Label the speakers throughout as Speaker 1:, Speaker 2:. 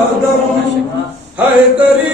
Speaker 1: آدم ہے تری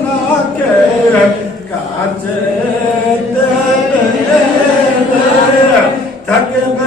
Speaker 1: আপনাকে কাছে থাকবে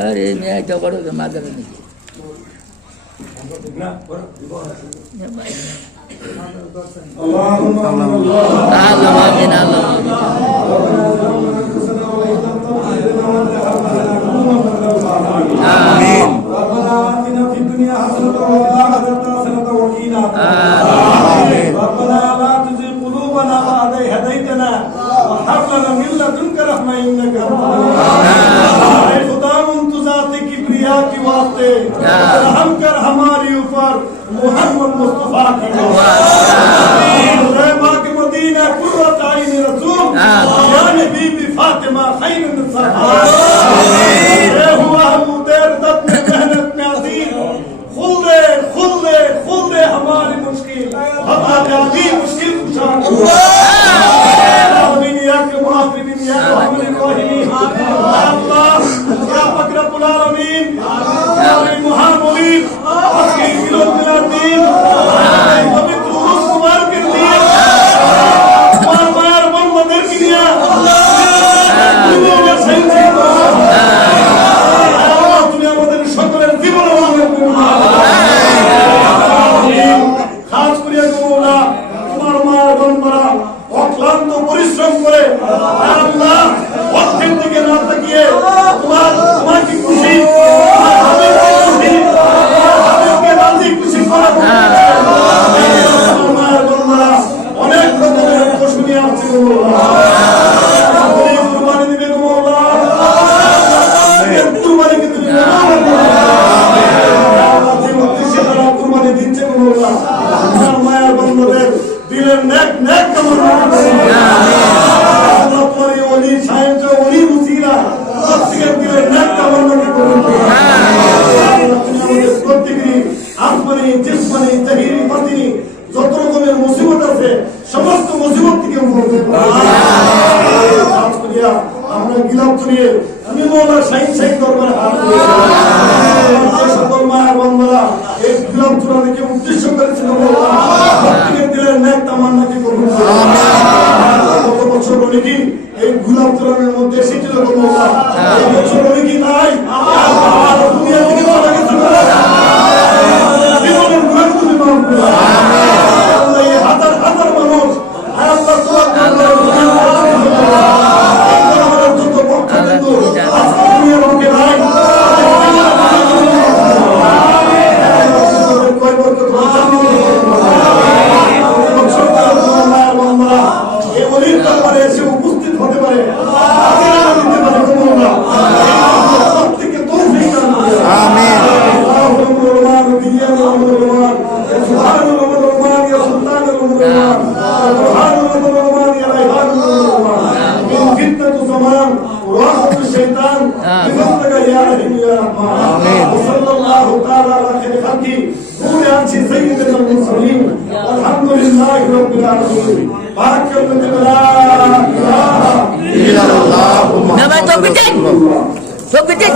Speaker 2: আরে মেয়ে একটা বড় মাদার নাকি اللهم آمين. اللهم
Speaker 3: امين ربنا آتنا في الدنيا حسنة وفي حسنة وقنا ربنا لا تزغ قلوبنا بعد إذ هديتنا وهب لنا من لدنك رحمة إنك أنت الوهاب ختام تزاتك برياك واسطة محمد مصطفى তোমার মায়ের পরিশ্রম করে তোমার তোমাকে নেক নেক করছি আল্লাহ, এই অলি সাহেব অলি মুসিরা প্রত্যেকের দিলের নেক কামনা কি করুন প্রত্যেকেরই আসমানি জিসমানি তাহিরি বাতিনি যত উদ্দেশ্য করেছিল দিলের ন্যাক তামান্নাকে কবুল করো গত বছর উনি এই بالحق ونعش سيدنا المرسلين والحمد لله رب العالمين
Speaker 2: واكرم لا اله الا الله نبات
Speaker 3: توبتك توبتك